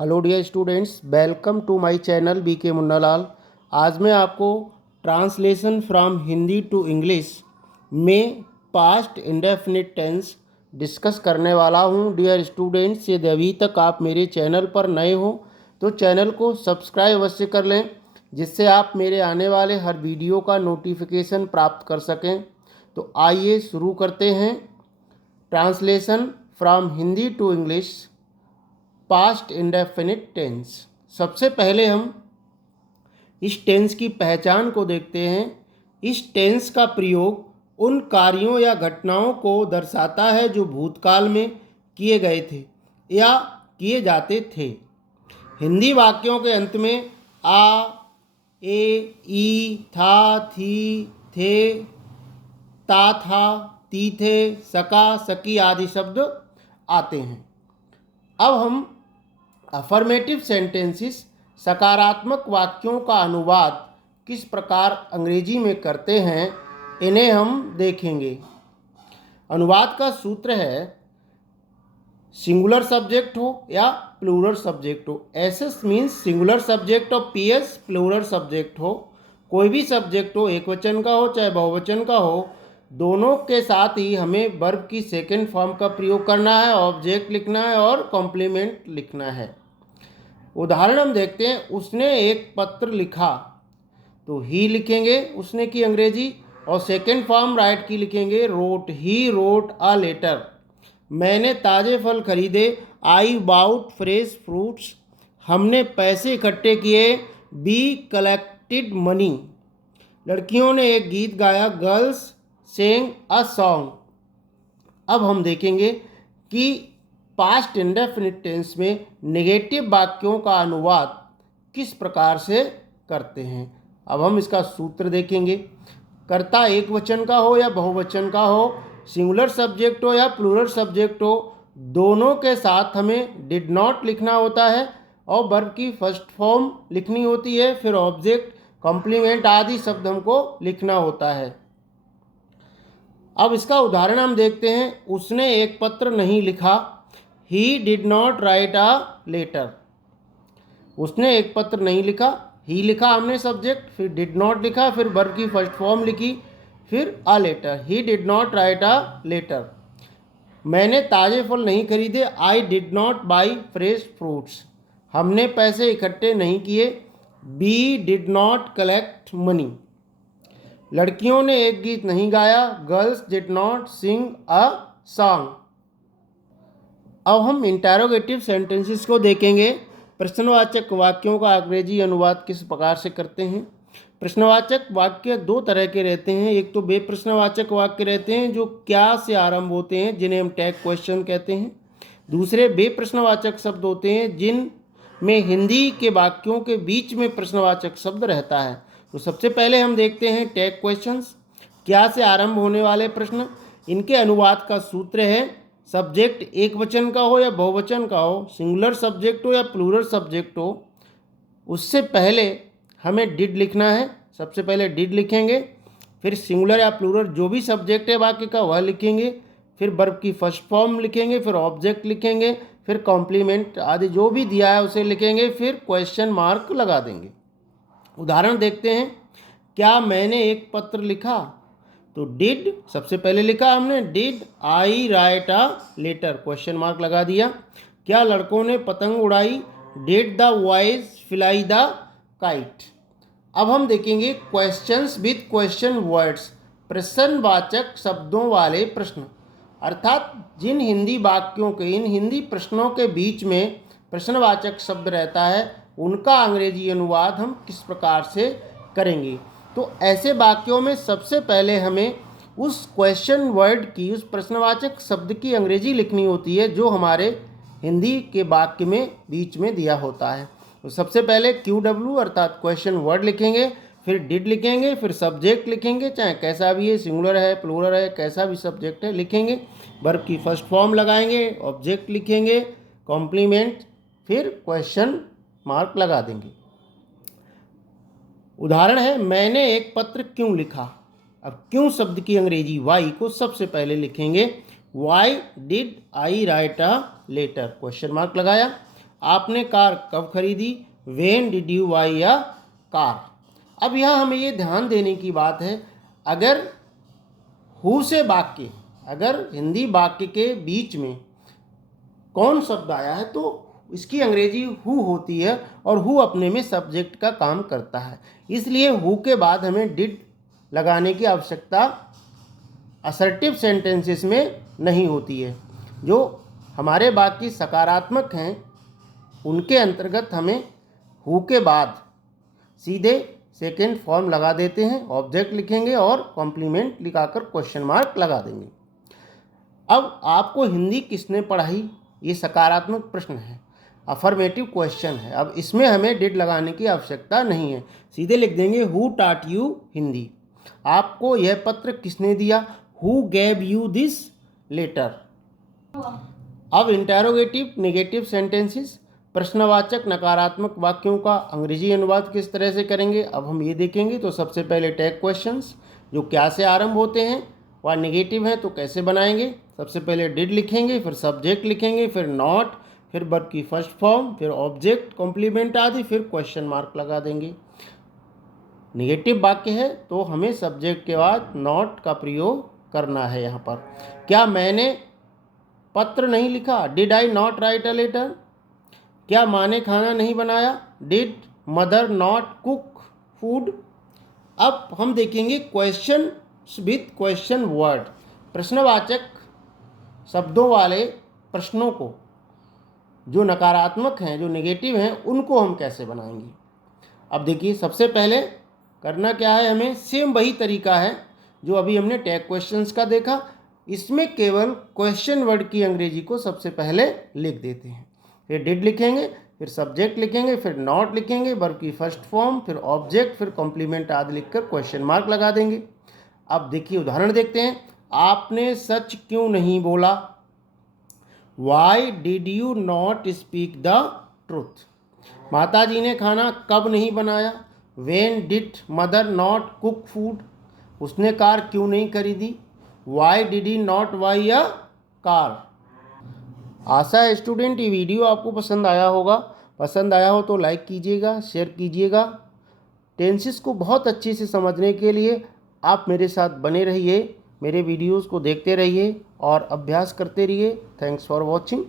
Hello dear students, welcome to my channel B K Munnalal. आज मैं आपको translation from Hindi to English में पास्ट इंडेफिनिट टेंस डिस्कस करने वाला हूं। डियर स्टूडेंट्स, यदि अभी तक आप मेरे चैनल पर नए हो तो चैनल को सब्सक्राइब अवश्य कर लें, जिससे आप मेरे आने वाले हर वीडियो का नोटिफिकेशन प्राप्त कर सकें। तो आइए शुरू करते हैं। Translation from Hindi to English past indefinite tense. सबसे पहले हम इस टेंस की पहचान को देखते हैं। इस टेंस का प्रयोग उन कार्यों या घटनाओं को दर्शाता है जो भूतकाल में किए गए थे या किए जाते थे। हिंदी वाक्यों के अंत में आ, ए, ई, था, थी, थे, ता, था, ती, थे, सका, सकी आदि शब्द आते हैं। अब हम अफर्मेटिव सेंटेंसेस सकारात्मक वाक्यों का अनुवाद किस प्रकार अंग्रेजी में करते हैं, इन्हें हम देखेंगे। अनुवाद का सूत्र है सिंगुलर सब्जेक्ट हो या प्लूरल सब्जेक्ट हो। एसएस मीन्स सिंगुलर सब्जेक्ट और पीएस प्लूरल सब्जेक्ट हो। कोई भी सब्जेक्ट हो, एक वचन का हो चाहे बहुवचन का हो, दोनों के साथ ही हमें वर्ब की सेकेंड फॉर्म का प्रयोग करना है, ऑब्जेक्ट लिखना है और कॉम्प्लीमेंट लिखना है। उदाहरण हम देखते हैं। उसने एक पत्र लिखा, तो ही लिखेंगे उसने की अंग्रेजी, और सेकेंड फॉर्म राइट की लिखेंगे wrote. He wrote a letter. मैंने ताज़े फल खरीदे, आई बाउट फ्रेश फ्रूट्स। हमने पैसे इकट्ठे किए, बी कलेक्टेड मनी। लड़कियों ने एक गीत गाया, गर्ल्स सेंग अ सॉन्ग। अब हम देखेंगे कि पास्ट इंडेफिनिट टेंस में नेगेटिव वाक्यों का अनुवाद किस प्रकार से करते हैं। अब हम इसका सूत्र देखेंगे। कर्ता एक वचन का हो या बहुवचन का हो, सिंगुलर सब्जेक्ट हो या प्लूरल सब्जेक्ट हो, दोनों के साथ हमें डिड नॉट लिखना होता है और वर्ब की फर्स्ट फॉर्म लिखनी होती है, फिर ऑब्जेक्ट, कॉम्प्लीमेंट आदि शब्द हमको लिखना होता है। अब इसका उदाहरण हम देखते हैं। उसने एक पत्र नहीं लिखा, he did not write a letter. उसने एक पत्र नहीं लिखा, ही लिखा हमने सब्जेक्ट, फिर डिड नॉट लिखा, फिर वर्ब की फर्स्ट फॉर्म लिखी, फिर a letter. He did not write a letter. मैंने ताज़े फल नहीं खरीदे, I did not buy fresh fruits. हमने पैसे इकट्ठे नहीं किए, we did not collect money. लड़कियों ने एक गीत नहीं गाया, girls did not sing a song. अब हम इंटरोगेटिव सेंटेंसेस को देखेंगे। प्रश्नवाचक वाक्यों का अंग्रेजी अनुवाद किस प्रकार से करते हैं। प्रश्नवाचक वाक्य दो तरह के रहते हैं। एक तो बेप्रश्नवाचक वाक्य रहते हैं जो क्या से आरंभ होते हैं, जिन्हें हम टैग क्वेश्चन कहते हैं। दूसरे बेप्रश्नवाचक शब्द होते हैं जिनमें हिंदी के वाक्यों के बीच में प्रश्नवाचक शब्द रहता है। तो सबसे पहले हम देखते हैं टैग क्वेश्चंस। क्या से आरंभ होने वाले प्रश्न, इनके अनुवाद का सूत्र है सब्जेक्ट एक वचन का हो या बहुवचन का हो, सिंगुलर सब्जेक्ट हो या प्लूरल सब्जेक्ट हो, उससे पहले हमें डिड लिखना है। सबसे पहले डिड लिखेंगे, फिर सिंगुलर या प्लूरल जो भी सब्जेक्ट है वाक्य का वह लिखेंगे, फिर वर्ब की फर्स्ट फॉर्म लिखेंगे, फिर ऑब्जेक्ट लिखेंगे, फिर कॉम्प्लीमेंट आदि जो भी दिया है उसे लिखेंगे, फिर क्वेश्चन मार्क लगा देंगे। उदाहरण देखते हैं। क्या मैंने एक पत्र लिखा, तो डिड सबसे पहले लिखा हमने, did I write a letter, question mark लगा दिया। क्या लड़कों ने पतंग उड़ाई, did the boys fly the kite. अब हम देखेंगे क्वेश्चंस विद क्वेश्चन वर्ड्स, प्रश्नवाचक शब्दों वाले प्रश्न, अर्थात जिन हिंदी वाक्यों के, इन हिंदी प्रश्नों के बीच में प्रश्नवाचक शब्द रहता है, उनका अंग्रेजी अनुवाद हम किस प्रकार से करेंगे। तो ऐसे वाक्यों में सबसे पहले हमें उस क्वेश्चन वर्ड की, उस प्रश्नवाचक शब्द की अंग्रेजी लिखनी होती है जो हमारे हिंदी के वाक्य में बीच में दिया होता है। तो सबसे पहले QW अर्थात क्वेश्चन वर्ड लिखेंगे, फिर डिड लिखेंगे, फिर सब्जेक्ट लिखेंगे, चाहे कैसा भी है, सिंगुलर है प्लूरल है, कैसा भी सब्जेक्ट है लिखेंगे, वर्ब की फर्स्ट फॉर्म लगाएंगे, ऑब्जेक्ट लिखेंगे, कॉम्प्लीमेंट, फिर क्वेश्चन मार्क लगा देंगे। उदाहरण है, मैंने एक पत्र क्यों लिखा। अब क्यों शब्द की अंग्रेजी वाई को सबसे पहले लिखेंगे, why did I write a letter, question mark लगाया। आपने कार कब खरीदी, when did you buy a car. अब यहाँ हमें ये ध्यान देने की बात है, अगर हु से वाक्य, अगर हिंदी वाक्य के बीच में कौन शब्द आया है तो इसकी अंग्रेजी हु होती है, और हु अपने में सब्जेक्ट का काम करता है, इसलिए हु के बाद हमें डिड लगाने की आवश्यकता असर्टिव सेंटेंसेस में नहीं होती है। जो हमारे वाक्य सकारात्मक हैं उनके अंतर्गत हमें हु के बाद सीधे सेकेंड फॉर्म लगा देते हैं, ऑब्जेक्ट लिखेंगे और कॉम्प्लीमेंट लिखाकर क्वेश्चन मार्क लगा देंगे। अब आपको हिंदी किसने पढ़ाई, ये सकारात्मक प्रश्न है, अफर्मेटिव क्वेश्चन है। अब इसमें हमें डिड लगाने की आवश्यकता नहीं है, सीधे लिख देंगे हु टॉट यू हिंदी। आपको यह पत्र किसने दिया, who gave you this letter. अब इंटेरोगेटिव नेगेटिव सेंटेंसेस, प्रश्नवाचक नकारात्मक वाक्यों का अंग्रेजी अनुवाद किस तरह से करेंगे, अब हम ये देखेंगे। तो सबसे पहले टैग क्वेश्चंस जो क्या से आरंभ होते हैं वह नेगेटिव हैं तो कैसे बनाएंगे। सबसे पहले डिड लिखेंगे, फिर सब्जेक्ट लिखेंगे, फिर नॉट, फिर वर्ब की फर्स्ट फॉर्म, फिर ऑब्जेक्ट, कॉम्प्लीमेंट आदि, फिर क्वेश्चन मार्क लगा देंगे। नेगेटिव वाक्य है तो हमें सब्जेक्ट के बाद नॉट का प्रयोग करना है। यहाँ पर क्या मैंने पत्र नहीं लिखा, did I not write a letter. क्या माँ ने खाना नहीं बनाया, did mother not cook food. अब हम देखेंगे क्वेश्चन विथ क्वेश्चन वर्ड, प्रश्नवाचक शब्दों वाले प्रश्नों को, जो नकारात्मक हैं, जो नेगेटिव हैं, उनको हम कैसे बनाएंगे। अब देखिए सबसे पहले करना क्या है, हमें सेम वही तरीका है जो अभी हमने टैग क्वेश्चंस का देखा, इसमें केवल क्वेश्चन वर्ड की अंग्रेजी को सबसे पहले लिख देते हैं। फिर डिड लिखेंगे, फिर सब्जेक्ट लिखेंगे, फिर नॉट लिखेंगे, वर्ब की फर्स्ट फॉर्म, फिर ऑब्जेक्ट, फिर कॉम्प्लीमेंट आदि लिखकर क्वेश्चन मार्क लगा देंगे। अब देखिए उदाहरण देखते हैं। आपने सच क्यों नहीं बोला, why did you not speak the truth. माताजी ने खाना कब नहीं बनाया, when did mother not cook food. उसने कार क्यों नहीं खरीदी, why did he not buy a car. Asha है स्टूडेंट ये वीडियो आपको पसंद आया होगा। पसंद आया हो तो लाइक कीजिएगा, शेयर कीजिएगा। टेंसेस को बहुत अच्छे से समझने के लिए आप मेरे साथ बने रहिए, मेरे वीडियोस को देखते रहिए और अभ्यास करते रहिए। Thanks for watching.